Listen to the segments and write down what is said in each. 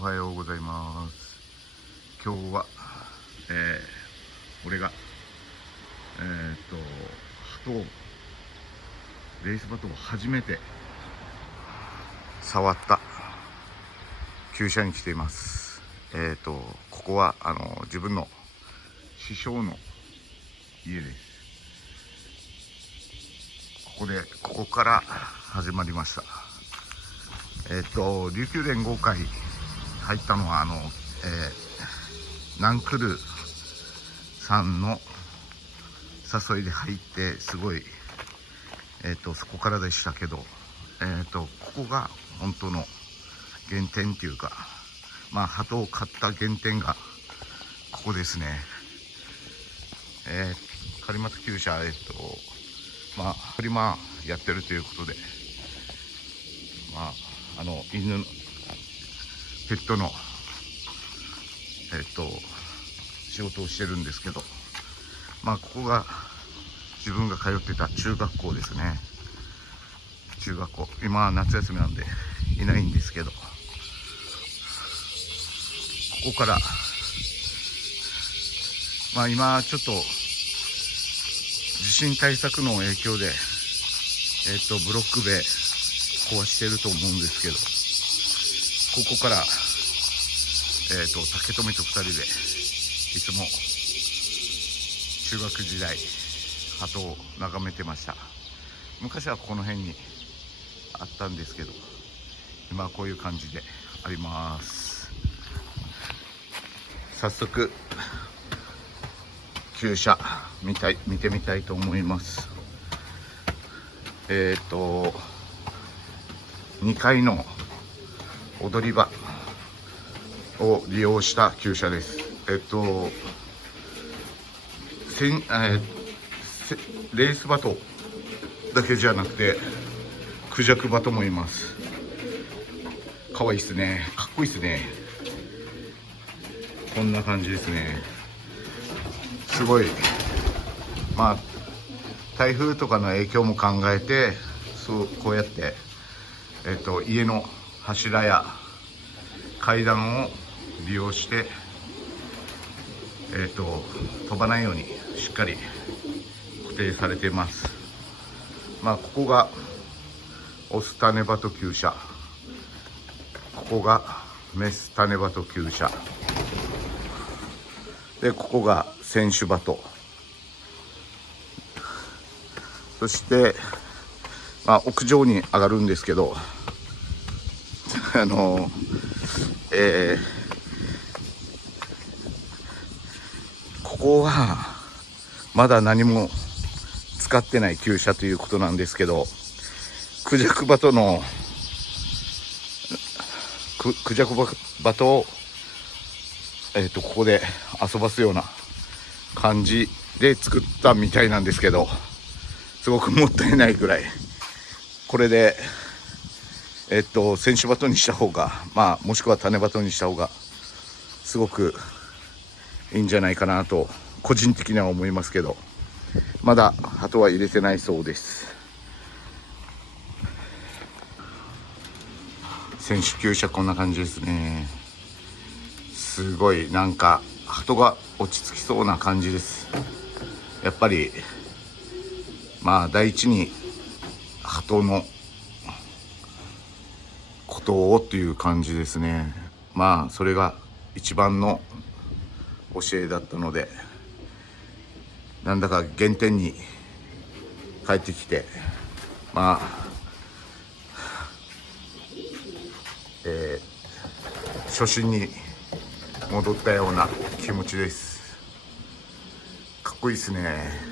おはようございます。今日は、俺が鳩をレースバトを初めて触った厩舎に来ています。ここは自分の師匠の家です。ここから始まりました。琉球連合会入ったのはナンクルさんの誘いで入ってすごいそこからでしたけど、ここが本当の原点っていうか、鳩を買った原点がここですね。狩松厩舎今やってるということで、犬のペットの仕事をしてるんですけど、ここが自分が通ってた中学校ですね。中学校、今は夏休みなんでいないんですけど、ここから今ちょっと地震対策の影響でブロック塀壊してると思うんですけど、ここから竹富と2人でいつも中学時代鳩を眺めてました。昔はこの辺にあったんですけど、今はこういう感じであります。早速厩舎見てみたいと思います。2階の踊り場を利用した厩舎です。レースバトだけじゃなくてクジャクバトもいます。可愛いですね。かっこいいですね。こんな感じですね。すごい台風とかの影響も考えてこうやって家の柱や階段を利用して飛ばないようにしっかり固定されています。ここがオス種バト厩舎、ここがメス種バト厩舎で、ここが選手バト、そして屋上に上がるんですけどここはまだ何も使ってない厩舎ということなんですけど、クジャクバトのクジャクバトをここで遊ばすような感じで作ったみたいなんですけど、すごくもったいないぐらい、これで選手バトにした方がもしくは種バトにした方がすごくいいんじゃないかなと個人的には思いますけど、まだ鳩は入れてないそうです。選手厩舎こんな感じですね。すごい鳩が落ち着きそうな感じです。やっぱり第一に鳩のことをっていう感じですね。それが一番の教えだったので、なんだか原点に帰ってきて初心に戻ったような気持ちです。かっこいいですね。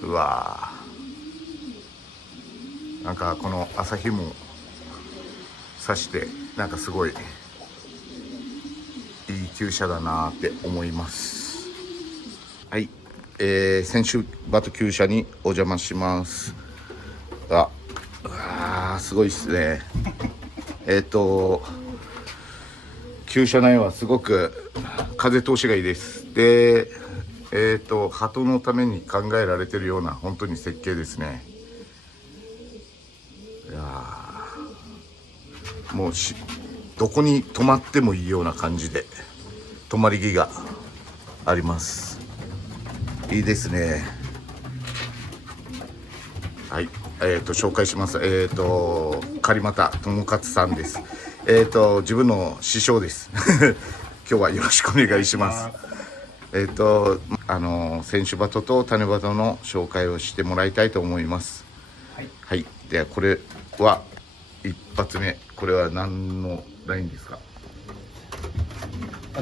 うわー、この朝日もさしてすごいいい厩舎だなって思います。はい、選手バト厩舎にお邪魔します。すごいですね。厩舎内はすごく風通しがいいです。で、鳩のために考えられてるような本当に設計ですね。いやもうどこに泊まってもいいような感じで泊まり木があります。いいですね。はい、紹介します。狩俣智勝さんです。自分の師匠です。今日はよろしくお願いします。選手バトと種バトの紹介をしてもらいたいと思います。はい、はい、ではこれは一発目、これは何のラインですか？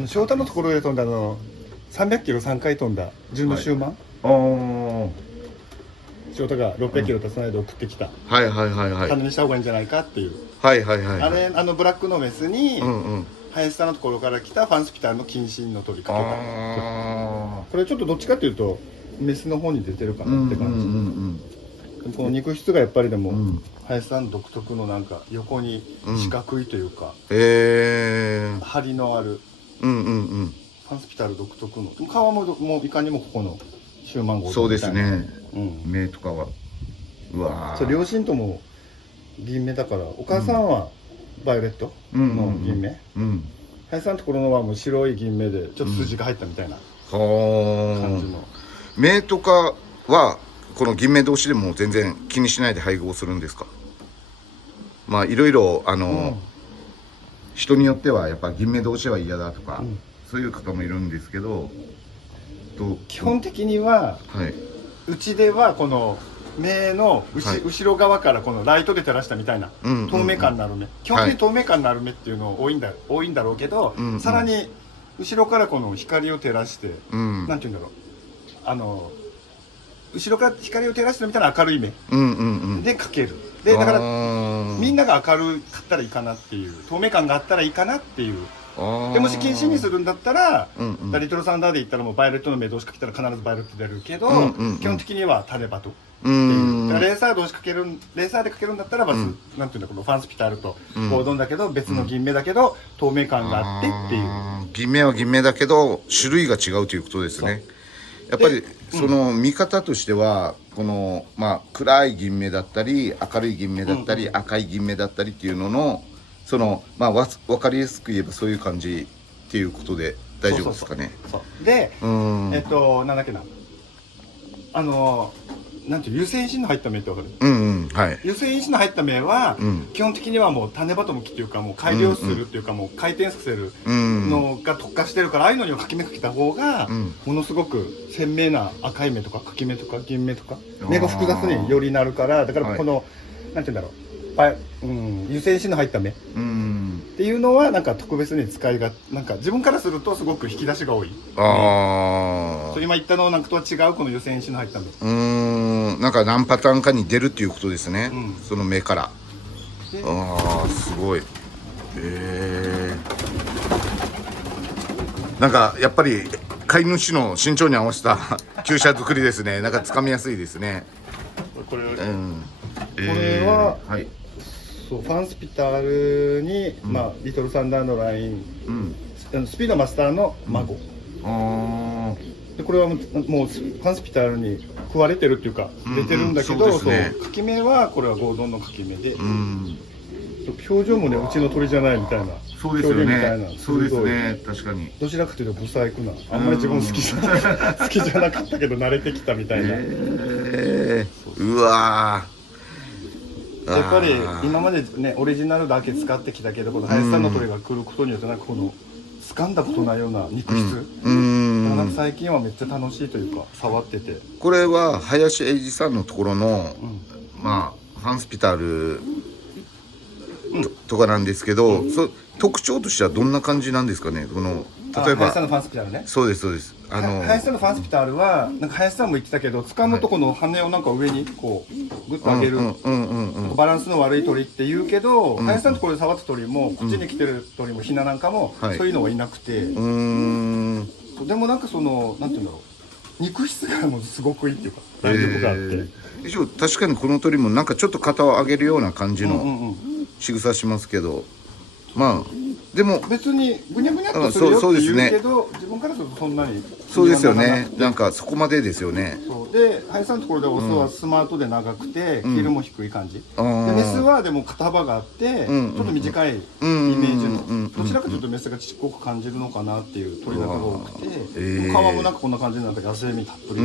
翔太のところで飛んだ300キロ3回飛んだ純の終盤、はい、翔太が600キロとつないで送ってきた、はいはいはいはい、種にした方がいいんじゃないかっていう、はいはいはい、あれブラックのメスに、うんうん、林さんのところから来たファンスピターの近親の取りかけた。これちょっとどっちかっていうとメスの方に出てるかなって感じ。この肉質がやっぱりでも、林さん独特のなんか横に四角いというか、張りのある、ファンスピタール独特の皮もいかにもここのシューマンゴーそうですね、目とかはうわー、両親とも銀目だから、お母さんはバイオレットの銀目、林さんのところのはもう白い銀目でちょっと筋が入ったみたいな感じの、目とかはこの銀目同士でも全然気にしないで配合するんですか？まあいろいろ人によってはやっぱ銀目同士は嫌だとか、そういう方もいるんですけど、基本的には、うちではこの目の後ろ側からこのライトで照らしたみたいな透明感のある目、基本的に透明感のある目っていうの多いんだろうけど、さらに後ろからこの光を照らして、なんていうんだろう、後ろから光を照らしてるみたいな明るい目で描ける。でだからみんなが明るかったらいいかなっていう、透明感があったらいいかなっていう。でもし禁止にするんだったら、リトルサンダーで言ったらもうバイオレットの目同士かけたら必ずバイオレット出るけど、基本的には種バトっていう。レーサー同士かける、レーサーでかけるんだったらまず、なんていうんだ、このファンスピタールとゴードンだけど別の銀目だけど透明感があってっていう。銀目は銀目だけど種類が違うということですね。やっぱりその見方としてはこの暗い銀目だったり明るい銀目だったり赤い銀目だったりっていうののその分かりやすく言えばそういう感じっていうことで大丈夫ですかね。でなんだっけな、なんていう油性因子の入った目ってわかる？油性因子の入った目は基本的にはもう種バトムキっていうかもう改良するっていうかもう回転させるのが特化してるから、ああいうのにはかき目かけた方がものすごく鮮明な赤い目とかかき目とか銀目とか目が複雑によりなるから、だからこのなんていうんだろう、油性因子の入った目っていうのはなんか特別に使いがなんか自分からするとすごく引き出しが多い。今言ったのなんかとは違うこの油性因子の入った目。なんか何パターンかに出るっていうことですね。その目から。すごい。なんかやっぱり飼い主の身長に合わせた厩舎作りですね。なんかつかみやすいですね。これは、そうファンスピタールに、リトルサンダーのライン、スピードマスターの孫、でこれはもうファンスピタールに食われてるっていうか出てるんだけど、かき目はこれはゴードンのかき目で、表情もねうちの鳥じゃないみたいな表現みたいな。そうですね、確かにどちらかというとブサイクな、あんまり自分好きじゃなかったけど慣れてきたみたいな。うわやっぱり今までねオリジナルだけ使ってきたけど、この林さんの鳥が来ることによってなんかこの掴んだことないような肉質、なんか最近はめっちゃ楽しいというか触ってて。これは林英二さんのところの、ファンスピタールとかなんですけど、特徴としてはどんな感じなんですかね。この例えば林さんのファンスピタールね。そうですそうです。林さんのファンスピタールはなんか林さんも言ってたけど、掴むとこの羽をなんか上にこうグッと上げるバランスの悪い鳥って言うけど、林さんのところで触った鳥もこっちに来てる鳥もヒナなんかもそういうのはいなくて、でもなんかそのなんていうんだろう、肉質がもうすごくいいっていうか弾力があって、一応確かにこの鳥もなんかちょっと肩を上げるような感じの仕草しますけど、でも別にぐにゃぐにゃっとするよって言うけど、自分からするとそんなにそうですよね。なんかそこまでですよね。そうで、林さんのところでオスはスマートで長くて、キルも低い感じ、でメスはでも肩幅があって、ちょっと短いイメージの、どちらかというとメスがちっこく感じるのかなっていう鳥仲が多くて、皮もなんかこんな感じになって野生味たっぷり。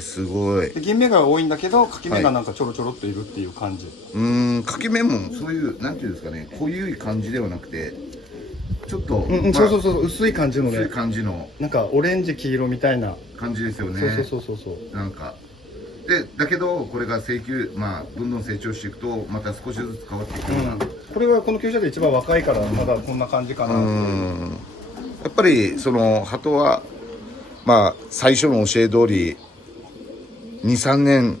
すごい。で銀目が多いんだけど柿目がなんかちょろちょろっといるっていう感じ。柿目もそういうなんていうんですかね、濃ゆい感じではなくてちょっと、そうそうそう薄い感じのね、薄い感じのなんかオレンジ黄色みたいな感じですよね。そうなんかでだけどこれがどんどん成長していくとまた少しずつ変わっていくような、これはこの厩舎で一番若いからまだこんな感じかな。やっぱりその鳩は最初の教え通り 2,3 年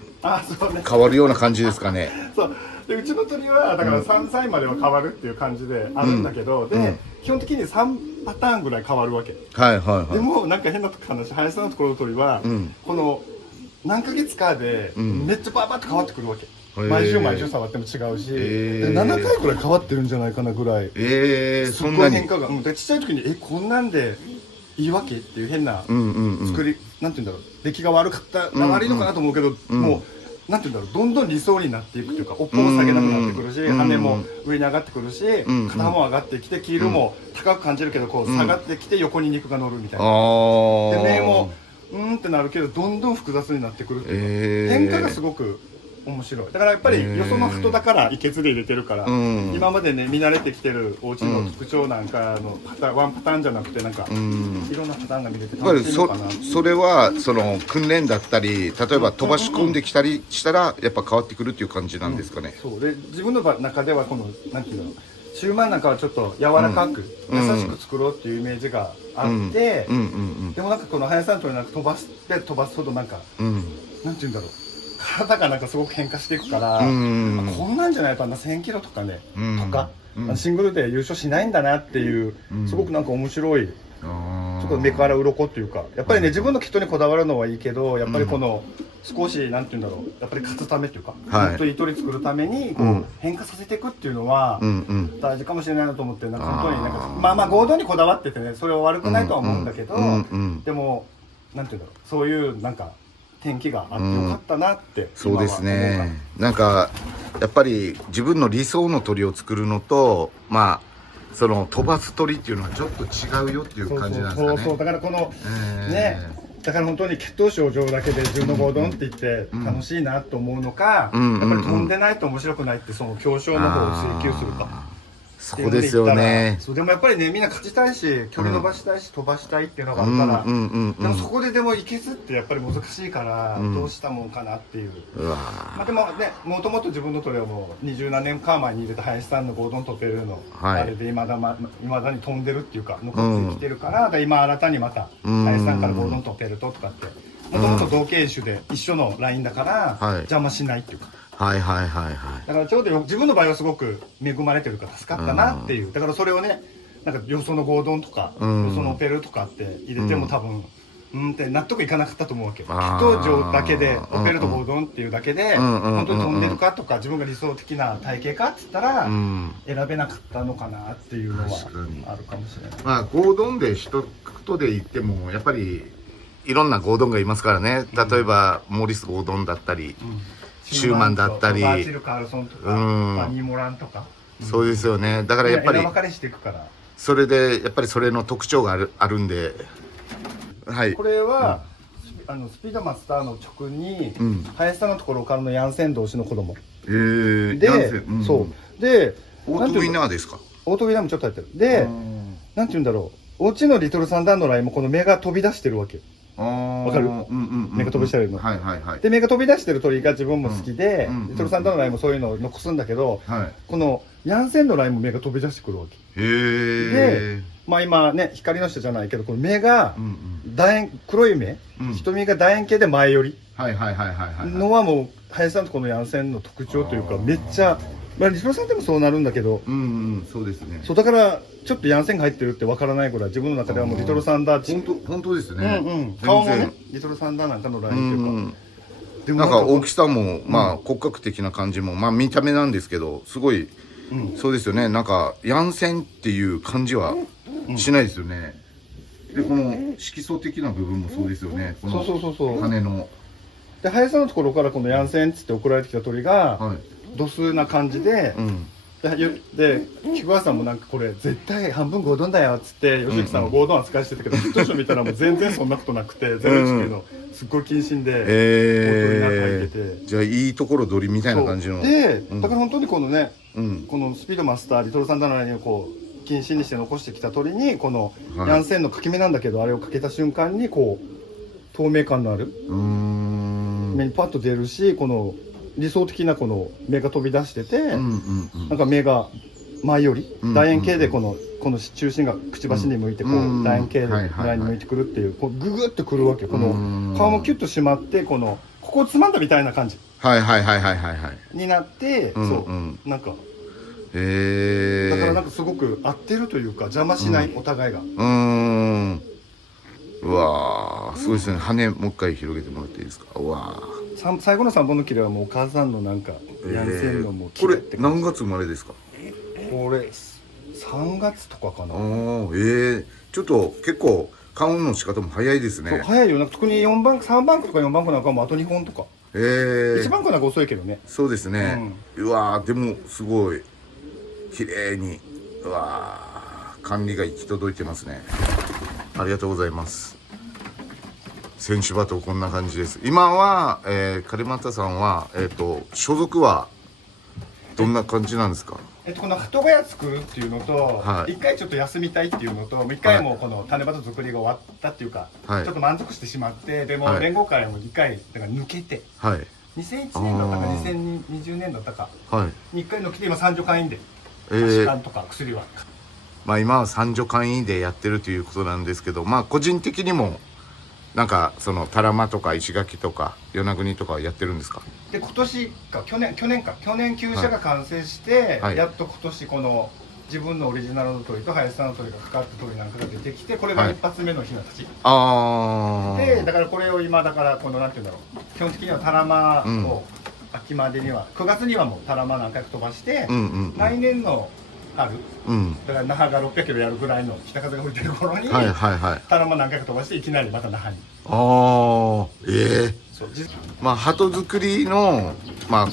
変わるような感じですかね。そうでうちの鳥はだから3歳までは変わるっていう感じであるんだけど、で基本的に3パターンぐらい変わるわけ。でもなんか変な話、林さんのところの鳥は、この何ヶ月かでめっちゃバーバッと変わってくるわけ。毎週触っても違うし、7回ぐらい変わってるんじゃないかなぐらい。すっごい変化が。でちっちゃい時にこんなんでいいわけっていう変な作り、なんていうんだろう、出来が悪いのかなと思うけど、もうなんていうんだろう、どんどん理想になっていくというか、尾っぽを下げなくなってくるし、羽も上に上がってくるし、肩も上がってきて、キールも高く感じるけどこう下がってきて横に肉が乗るみたいな。で目もってなるけどどんどん複雑になってくるっていうか、変化がすごく面白い。だからやっぱりよその鳩だからいけつで入れてるから、今までね見慣れてきてるお家の特徴なんかのワンパターンじゃなくて、なんかいろんなパターンが見れて楽しいのかな。それはその訓練だったり、例えば飛ばし込んできたりしたらやっぱ変わってくるっていう感じなんですかね。そうで自分の中ではこのなんていうの、中盤なんかはちょっと柔らかく優しく作ろうっていうイメージがあって、でもなんかこの林さんとなんか飛ばすほどなんか、なんていうんだろう、体がなんかすごく変化していくから、こんなんじゃないと1000キロとかね、とかシングルで優勝しないんだなっていう、すごくなんか面白い、ちょっと目から鱗っていうか、やっぱりね自分のキットにこだわるのはいいけど、やっぱりこの少しなんていうんだろう、やっぱり勝つためっていうか、もっといい鳥作るためにこう変化させていくっていうのは大事かもしれないなと思って、なんか本当になんか合同にこだわっててね、それは悪くないとは思うんだけど、でもなんていうんだろう、そういうなんか天気があってよかったなって、そうですね。なんかやっぱり自分の理想の鳥を作るのと、その飛ばす鳥っていうのはちょっと違うよっていう感じなんですかね。そうだからこのね、だから本当に血統症状だけで順の合同って言って楽しいなと思うのか、やっぱり飛んでないと面白くないって、その競争の方を追求するか。そこですよね。そうでもやっぱりね、みんな勝ちたいし距離伸ばしたいし飛ばしたいっていうのがあるから、でもそこででもいけずってやっぱり難しいから、どうしたもんかなっていう。でもね、もともと自分の鳥はもう20何年か前に入れた林さんのゴードントペルのあれでいまだに飛んでるっていうか残ってきてるから、今新たにまた林さんからゴードントペルトとかって、もともと同系種で一緒のラインだから邪魔しないっていうか。だからちょうど自分の場合はすごく恵まれてるから助かったなっていう。だからそれをね、なんかよそのゴードンとかよそのペルとかって入れても多分って納得いかなかったと思うわけ。人情だけでオペルとゴードンっていうだけで本当に飛んでるかとか自分が理想的な体型かっつったら選べなかったのかなっていうのはあるかもしれない。ゴードンで一言で言ってもやっぱりいろんなゴードンがいますからね。例えばモリスゴードンだったり、シューマンだったり、バーチル・カールソンとか、バニー・モランとか。そうですよね。だからやっぱり枝分かれしていくから。それでやっぱりそれの特徴があるんで、これはスピードマスターの直に林さんのところからのヤンセン同士の子供で、そうでオートウィナーですか。オートウィナーもちょっと入ってる。でなんて言うんだろう、お家のリトルサンダーのラインもこの目が飛び出してるわけ。わかる？目が飛び出してるの。で目が飛び出してる鳥が自分も好きで、リトルサンダーのラインもそういうのを残すんだけど、このヤンセンのラインも目が飛び出してくるわけ。で今ね光の下じゃないけどこの目が楕円、黒い目、瞳が楕円形で前寄りのはもう林さんとこのヤンセンの特徴というか、めっちゃリトルさんでもそうなるんだけど、そうですね。そうだからちょっとヤンセンが入ってるってわからないぐらい自分の中ではもうリトルサンダー本当ですね。顔もねリトルサンダーなんかのラインっていうか、なんか大きさも骨格的な感じも見た目なんですけど、すごいそうですよね。なんかヤンセンっていう感じはしないですよね。でこの色素的な部分もそうですよね。この羽の。で林さんのところからこのヤンセンっつって送られてきた鳥がドスな感じで、で菊川さんもなんかこれ絶対半分ゴードンだよっつって吉行さんはゴードン扱いしてたけど、ヒットショー見たらもう全然そんなことなくて019のすっごい謹慎で鳥なんか入ってて、じゃあいいところ取りみたいな感じの。でだから本当にこのね、このスピードマスターリトルサンダーの間にこう謹慎にして残してきた鳥にこのヤンセンの欠き目なんだけど、あれをかけた瞬間にこう透明感のある目にパッと出るし、この理想的なこの目が飛び出してて、なんか目が前より楕円形でこの中心がくちばしに向いてこう楕円形で前に向いてくるっていう、こうググッとくるわけ。この顔もキュッと締まってここをつまんだみたいな感じになって、そうなんかだからなんかすごく合ってるというか邪魔しない、お互いが。うわーすごいですね。羽もう一回広げてもらっていいですか。うわー最後の3本の切れはもうお母さんのなんかヤンセンのもうこれ何月生まれですか。これ3月とかかな。ちょっと結構カウンの仕方も早いですね。そう早いよ。なんか特に3バンクとか4バンクなんかもあと2本とか、1バンクなんか遅いけどね。そうですね、うわーでもすごい綺麗に、うわー管理が行き届いてますね。ありがとうございます。選手バトこんな感じです。今は、カリマタさんは、所属はどんな感じなんですか。この鳩ヶ谷作るっていうのと、一回ちょっと休みたいっていうのと、もう一回もうこの種バト作りが終わったっていうか、ちょっと満足してしまって、でも連合会も一回だから抜けて、2001年だったか2020年だったかに一回抜けて、今三助会員で足管とか薬は。まあ今は三助会員でやってるということなんですけど、まあ個人的にもなんかそのタラマとか石垣とか与那国とかやってるんですか。で今年か去年厩舎が完成して、やっと今年この自分のオリジナルの鳥と林さんの鳥がかかった鳥なんかが出てきて、これが一発目のヒナたち、でだからこれを今だからこのなんていうんだろう、基本的にはタラマを秋までには9月にはもうタラマ何回か飛ばして、来年の春、だから那覇が600キロやるぐらいの北風が吹いてる頃にタラマ何回か飛ばしていきなりまた那覇に。まあ鳩作りのま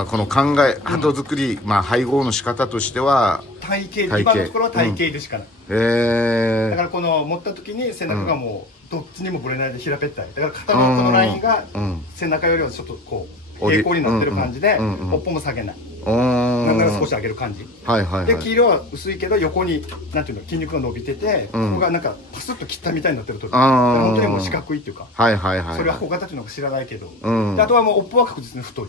あこの考え、鳩作り、まあ配合の仕方としては体型、今のところは体型でしかない。だからこの持った時に背中がもうどっちにもぶれないで平べったい。だから肩のこのラインが背中よりはちょっとこう平行になってる感じで、尾っぽも下げない。なんなら少し上げる感じ。で黄色は薄いけど横になんていうの筋肉が伸びてて、ここがなんかパスッと切ったみたいになってると、本当にもう四角いっていうか。それは他たちの知らないけど。あとはもう尾っぽは確実に太い。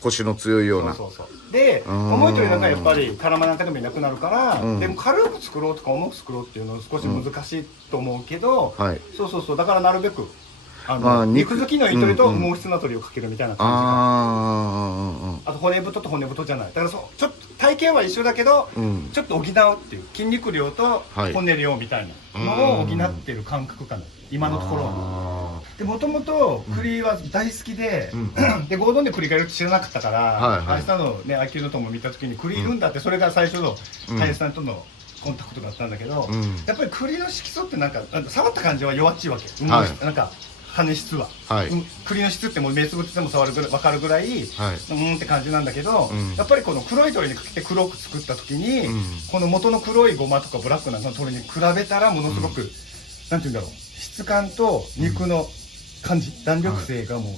腰の強いような。で重い鳥なんかやっぱりタラマなんかでもいなくなるから、でも軽く作ろうとか重く作ろうっていうのは少し難しいと思うけど、そうだからなるべく肉好きのいい鳥と毛質な鳥をかけるみたいな感じ。あと骨太と骨太じゃない。だからちょっと体型は一緒だけど、ちょっと補うっていう筋肉量と骨量みたいなのを補ってる感覚かな今のところは。でもともと栗は大好きで、でゴードンで栗がいるって知らなかったから、林さんのね IQ の友見た時に栗いるんだって、それが最初の林さんとのコンタクトだったんだけど、やっぱり栗の色素ってなんか触った感じは弱っちいわけ。なんか羽質は、栗の質ってもう目つぶってても分かるぐらいって感じなんだけど、やっぱりこの黒い鳥にかけて黒く作った時に、この元の黒いゴマとかブラックなんかの鳥に比べたらものすごく、なんていうんだろう、質感と肉の感じ、弾力性がもう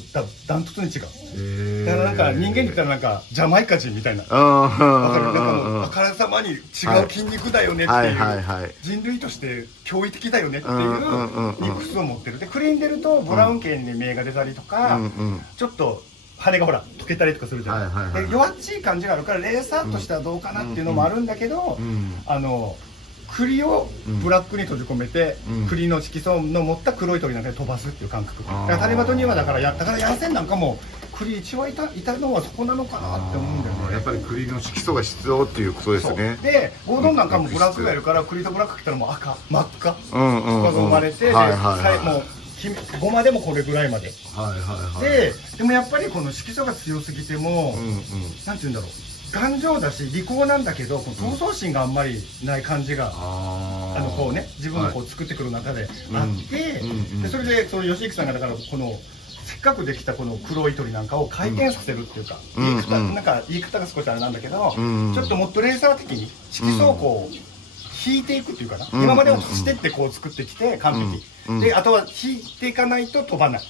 ダントツに違う。だからなんか人間に言ったらなんかジャマイカ人みたいな、わかる、なんかもうあからさまに違う筋肉だよねっていう、人類として驚異的だよねっていう肉質を持ってる。でクリーンでるとブラウン系に目が出たりとか、ちょっと羽がほら溶けたりとかするじゃん。で弱っちい感じがあるからレーサーとしてはどうかなっていうのもあるんだけど、栗をブラックに閉じ込めて、栗の色素の持った黒い鳥なんかで飛ばすっていう感覚。だからタリバトにはだからヤンセンなんかも栗一番いたのはそこなのかなって思うんだよね。やっぱり栗の色素が必要っていうことですね。でゴードンなんかもブラックがいるから栗とブラック来たらもう赤真っ赤とかが生まれて、もうゴマでもこれぐらいまで。はいはいはい。でもやっぱりこの色素が強すぎても、なんて言うんだろう。頑丈だし利口なんだけど、この闘争心があんまりない感じが、こうね、自分のこう作ってくる中であって、でそれでその吉行さんがだからこのせっかくできたこの黒い鳥なんかを回転させるっていうか、なんか言い方が少しあれなんだけど、ちょっともっとレーザー的に色素をこう引いていくっていうかな、今までは足してってこう作ってきて完璧、であとは引いていかないと飛ばない、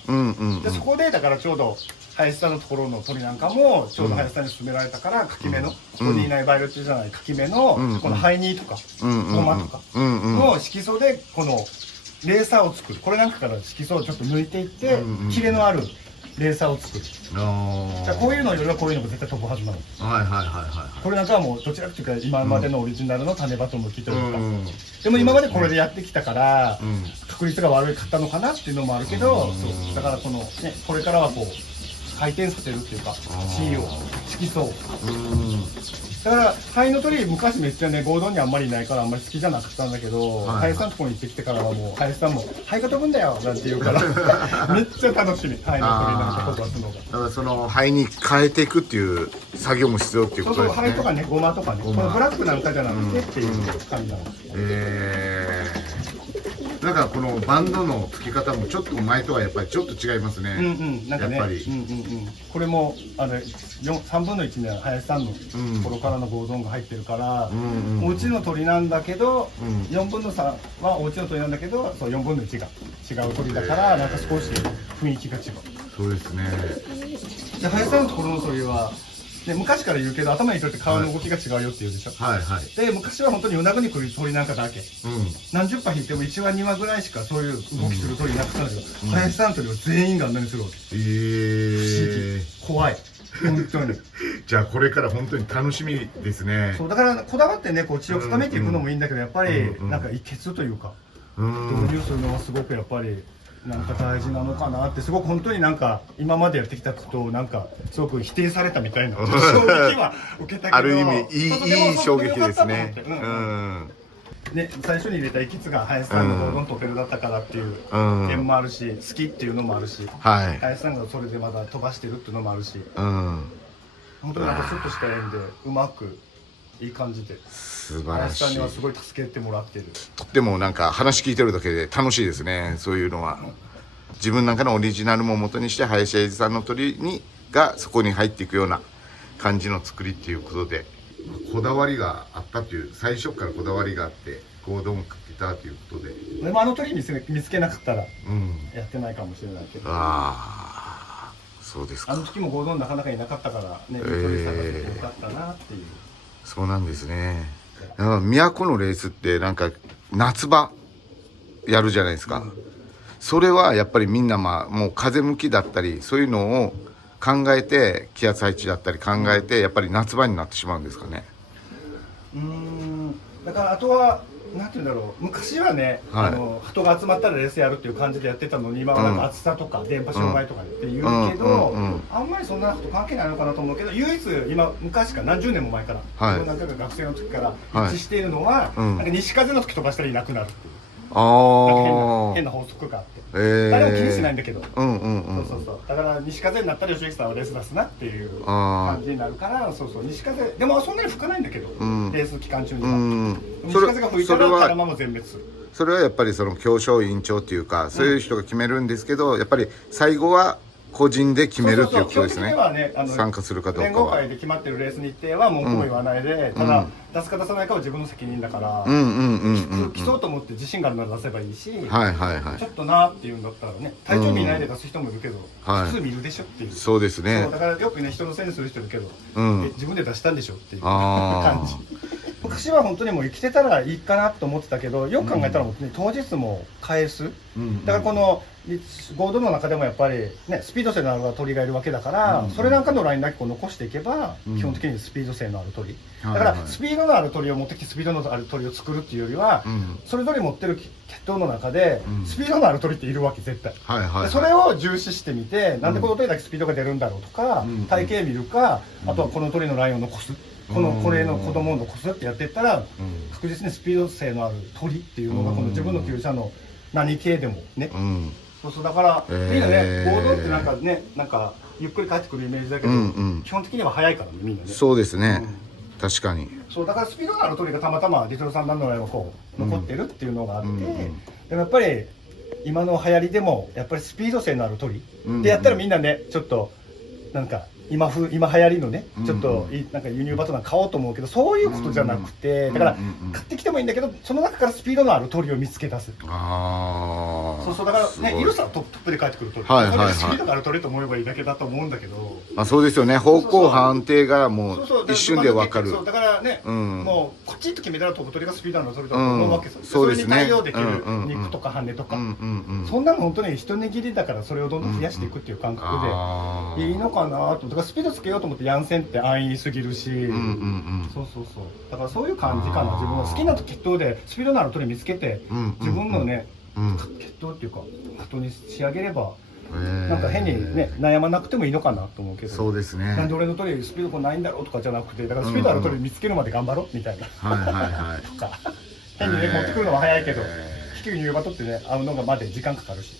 でそこでだからちょうど林さんのところの鳥なんかもちょうど林さんに勧められたから柿目のボディ内バイオレットじゃない柿目のこのハイニーとかゴマとかの色素でこのレーサーを作る。これなんかから色素をちょっと抜いていってキレのあるレーサーを作る。じゃあこういうのよりはこういうのが絶対飛ぶはずなの。これなんかはもうどちらかというか今までのオリジナルの種バトムキというか、でも今までこれでやってきたから確率が悪かったのかなっていうのもあるけど、そうだからこのねこれからはこう回転させるっていうか C を色素を。だから灰の鳥昔めっちゃね合同にあんまりいないからあんまり好きじゃなかったんだけど、林さんのところに行ってきてからはもう林さんも「灰が飛ぶんだよ」なんて言うからめっちゃ楽しみ、灰の鳥なんか飛ばすのが。だからその灰に変えていくっていう作業も必要っていうことですね。そうそう、灰とかねゴマとかね、このブラックなんかじゃなくてっていう感じなの。なんかこのバンドの付き方もちょっと前とはやっぱりちょっと違いますね。なんかね、やっぱりこれも3分の1ね林さんの頃からの合同が入ってるから、お家の鳥なんだけど4分の3はお家の鳥なんだけど、そう4分の1が違う鳥だからなんか少し雰囲気が違う。そうですね。で林さんのところの鳥はで昔から言うけど頭にとって顔の動きが違うよって言うでしょ。で昔は本当にうなぐに来る鳥なんかだけ、何十羽引いても1羽2羽ぐらいしかそういう動きする鳥いなかったんだけど、林さんの鳥は全員があんなにするわけ。不思議、怖い本当に。じゃあこれから本当に楽しみですね。そうだからこだわってねこう血を固めていくのもいいんだけど、やっぱりなんか一血というか導入するのはすごくやっぱりなんか大事なのかなって、すごく本当になんか今までやってきたことをなんかすごく否定されたみたいな衝撃は受けたけど、ある意味いい衝撃ですね。ね、最初に入れたイキツが林さんのゴードントペルだったからっていう点もあるし、好きっていうのもあるし、林さんがそれでまだ飛ばしてるっていうのもあるし、本当になんかスッとした縁でうまくいい感じで素晴らしい。林さんにはすごい助けてもらってる。とってもなんか話聞いてるだけで楽しいですね。そういうのは自分なんかのオリジナルも元にして林英二さんの鳥がそこに入っていくような感じの作りっていうことで、こだわりがあったという、最初からこだわりがあって合同も食ってたということで、でもあの鳥見つけなかったらやってないかもしれないけど、そうですか。あの時も合同なかなかいなかったからね、鳥探せてよかったなっていう。そうなんですね。都のレースってなんか夏場やるじゃないですか。それはやっぱりみんなもう風向きだったりそういうのを考えて、気圧配置だったり考えてやっぱり夏場になってしまうんですかね。だからあとはなんていうんだろう、昔はね、人が集まったらレースやるっていう感じでやってたのに、今はなんか暑さとか電波障害とかって言うけど、あんまりそんなこと関係ないのかなと思うけど、唯一昔から何十年も前からなんか学生の時から一致しているのは、なんか西風の時飛ばしたらいなくなるっていう。変な法則があって、誰も気にしないんだけど、だから西風になったら吉行さんはレース出すなっていう感じになるから、西風でもそんなに吹かないんだけど、レース期間中には西風が吹いたらタラマも全滅。それはやっぱりその教書委員長っていうかそういう人が決めるんですけど、やっぱり最後は個人で決めるっていうことですね。参加するかどうかは連合会で決まってるレース日程は文句も言わないで、ただ出すか出さないかは自分の責任だから、競そうと思って自信があるなら出せばいいし、ちょっとなっていうんだったらね、体調見ないで出す人もいるけど、普通見るでしょっていう。そうですね。だからよくね人のせいにする人いるけど、自分で出したんでしょっていう感じ。昔は本当にもう生きてたらいいかなと思ってたけど、よく考えたらもう当日も返す。だからこの合同の中でもやっぱりねスピード性のある鳥がいるわけだから、それなんかのラインだけこう残していけば基本的にスピード性のある鳥だから、スピードのある鳥を持ってきてスピードのある鳥を作るっていうよりは、それぞれ持ってる血統の中でスピードのある鳥っているわけ絶対。それを重視してみて、なんでこの鳥だけスピードが出るんだろうとか、体型見るか、あとはこの鳥のラインを残す、これの子供を残すってやっていったら、確実にスピード性のある鳥っていうのがこの自分の厩舎の何系でもね、そうそうだからみんなね合同ってなんかねなんかゆっくり帰ってくるイメージだけど、基本的には早いからねみんなね。そうですね、確かに。そうだからスピードのある鳥がたまたまリトルサンダーのライはこう残ってるっていうのがあって、でもやっぱり今の流行りでもやっぱりスピード性のある鳥でやったらみんなねちょっとなんか今流行りのねちょっとなんか輸入バトナー買おうと思うけど、そういうことじゃなくて、だから買ってきてもいいんだけどその中からスピードのある鳥を見つけ出す。そうそうだからねいるさトップで帰ってくる鳥、それでスピードがある鳥と思えばいいだけだと思うんだけど、あそうですよね、方向判定がもう一瞬で分かる。そうだからね、もうこっちと決めたら飛ぶ鳥がスピードある鳥だと思うわけさ。それに対応できる肉とか羽とか、そんなの本当に一握りだからそれをどんどん増やしていくっていう感覚でいいのかなと。だからスピードつけようと思ってヤンセンって安易すぎるし、そうそうそうだからそういう感じかな。自分は好きな血統でスピードのある鳥見つけて自分のね血統っていうか人に仕上げればなんか変にね悩まなくてもいいのかなと思うけど。そうですね。なんで俺の鳥スピードこうないんだろうとかじゃなくて、だからスピードある鳥見つけるまで頑張ろうみたいなとか変にね持ってくるのは早いけど低い輸入バトってね合うのがまで時間かかるし。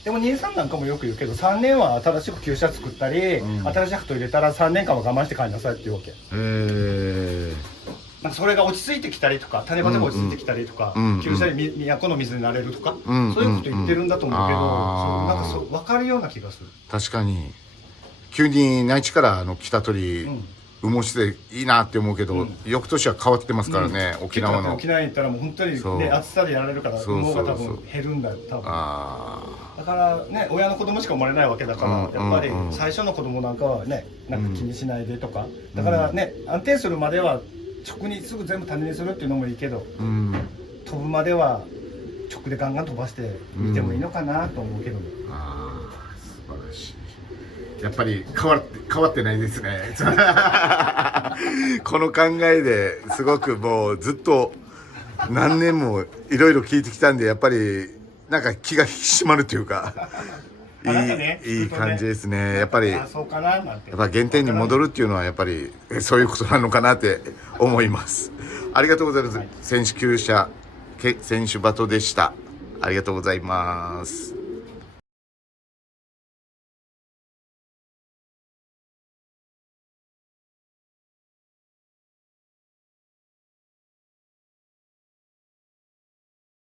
でも23なんかもよく言うけど3年は新しく厩舎作ったり、新しい鳩入れたら3年間は我慢して帰りなさいっていうわけ。なんかそれが落ち着いてきたりとか種バテが落ち着いてきたりとか、厩舎に都の水になれるとか、そういうこと言ってるんだと思うけど、なんかそう分かるような気がする。確かに急に内地から来た鳥羽毛していいなって思うけど、翌年は変わってますからね、沖縄の。沖縄に行ったらもう本当にね暑さでやられるから羽毛が多分減るんだよ多分。だからね親の子供しか生まれないわけだから、やっぱり最初の子供なんかはねなんか気にしないでとか、だからね安定するまでは直にすぐ全部種にするっていうのもいいけど、飛ぶまでは直でガンガン飛ばしてみてもいいのかなと思うけどね。素晴らしい。やっぱり変わってないですねこの考えですごくもうずっと何年もいろいろ聞いてきたんで、やっぱりなんか気が引き締まるというかいい感じですね。やっぱりやっぱ原点に戻るっていうのはやっぱりそういうことなのかなって思います。ありがとうございます。選手厩舎選手バトでした。ありがとうございます。